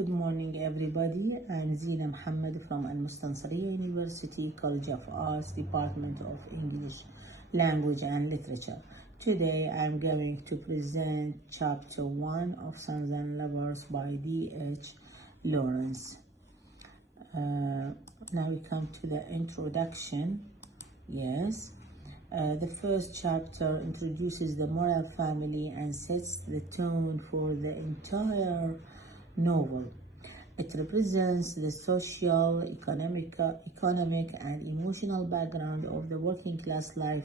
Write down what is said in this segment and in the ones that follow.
Good morning, everybody. I'm Zina محمد from المستنصرية University College of Arts, Department of English Language and Literature. Today I'm going to present chapter 1 of Sons and Lovers by D.H. Lawrence. Now we come to the introduction. Yes. The first chapter introduces the Morel family and sets the tone for the entire novel. It represents the social, economic, and emotional background of the working class life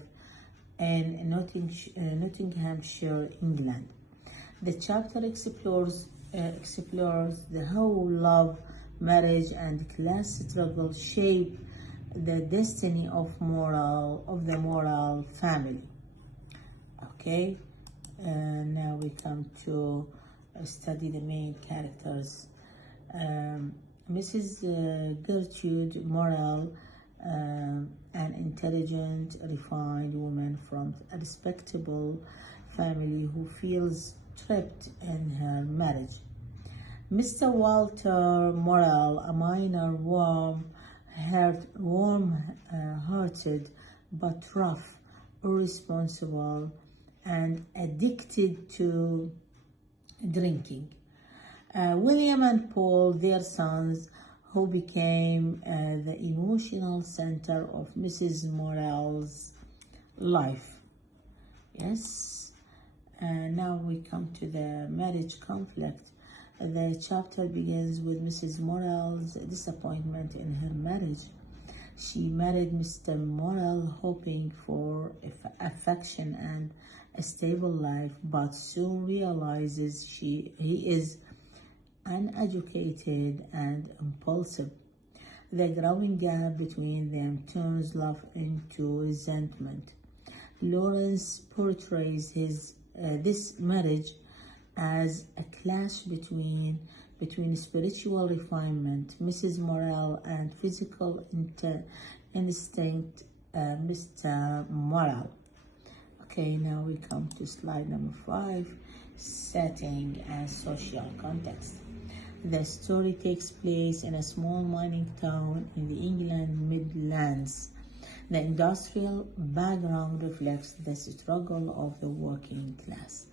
in Nottinghamshire, England. The chapter explores how love, marriage, and class struggle shape the destiny of the Morel family. Okay, now we come to study the main characters. Mrs. Gertrude Morel, an intelligent, refined woman from a respectable family who feels trapped in her marriage. Mr. Walter Morel, a miner, warm-hearted but rough, irresponsible, and addicted to drinking. William and Paul, their sons, who became the emotional center of Mrs. Morel's life. Yes. Now we come to the marriage conflict. The chapter begins with Mrs. Morel's disappointment in her marriage. She married Mr. Morel hoping for affection and a stable life, but soon realizes he is uneducated and impulsive. The growing gap between them turns love into resentment. Lawrence portrays this marriage as a clash between spiritual refinement, Mrs. Morel, and physical instinct, Mr. Morel. Okay, now we come to slide number 5, setting and social context. The story takes place in a small mining town in the England Midlands. The industrial background reflects the struggle of the working class.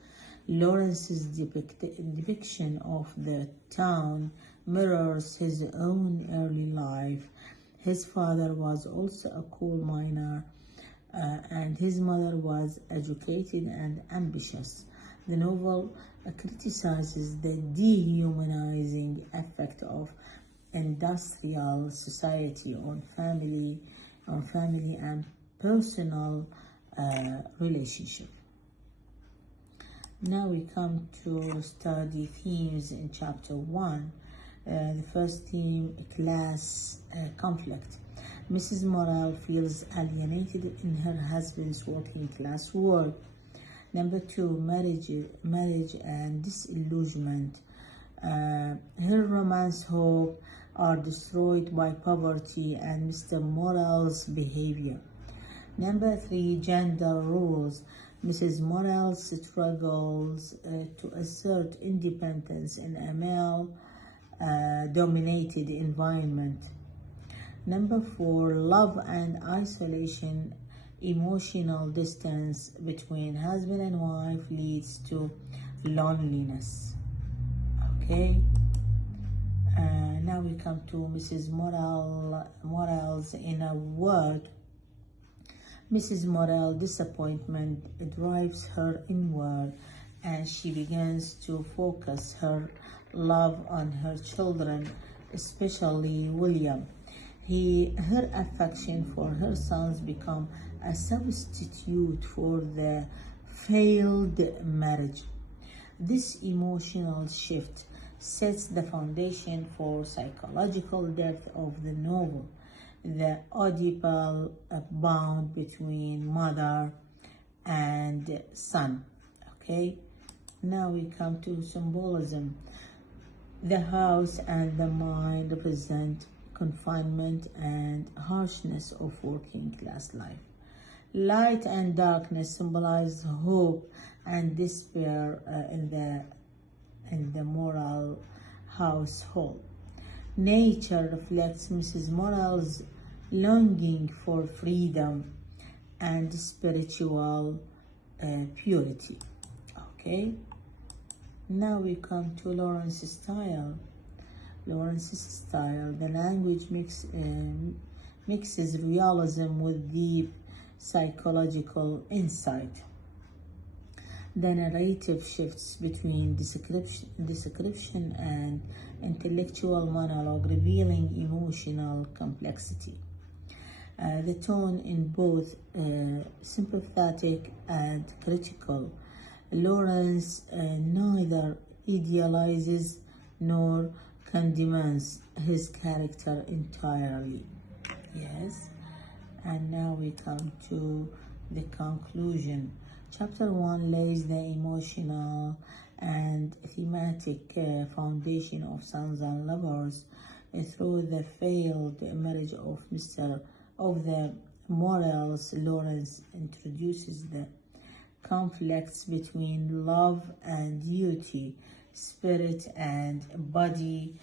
Lawrence's depiction of the town mirrors his own early life. His father was also a coal miner, and his mother was educated and ambitious. The novel criticizes the dehumanizing effect of industrial society on family and personal relationship. Now we come to study themes in chapter 1. The first theme, class conflict. Mrs. Morel feels alienated in her husband's working class world. Number 2, marriage and disillusionment. Her romance hope are destroyed by poverty and Mr. Morel's behavior. Number 3, gender roles. Mrs. Morel struggles to assert independence in a male-dominated environment. Number 4, love and isolation. Emotional distance between husband and wife leads to loneliness. Okay. Now we come to Mrs. Morel's inner world. Mrs. Morel's disappointment drives her inward, and she begins to focus her love on her children, especially William. Her affection for her sons become a substitute for the failed marriage. This emotional shift sets the foundation for psychological depth of the novel, the Oedipal bond between mother and son. Okay, now we come to symbolism. The house and the mine represent confinement and harshness of working class life. Light and darkness symbolize hope and despair in the Morel household. Nature reflects Mrs. Morel's longing for freedom and spiritual purity. Okay, now we come to Lawrence's style. Lawrence's style, the language mixes realism with deep psychological insight. The narrative shifts between description and intellectual monologue, revealing emotional complexity. The tone in both sympathetic and critical. Lawrence neither idealizes nor condemns his character entirely. Yes, and now we come to the conclusion. Chapter 1 lays the emotional and thematic foundation of Sons and Lovers through the failed marriage of the Morels. Lawrence introduces the conflicts between love and duty, spirit and body,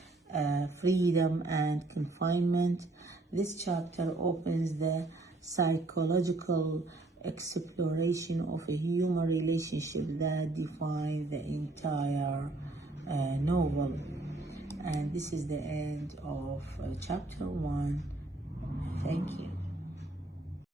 freedom and confinement. This chapter opens the psychological exploration of a human relationship that defines the entire novel. And this is the end of chapter 1. Thank you.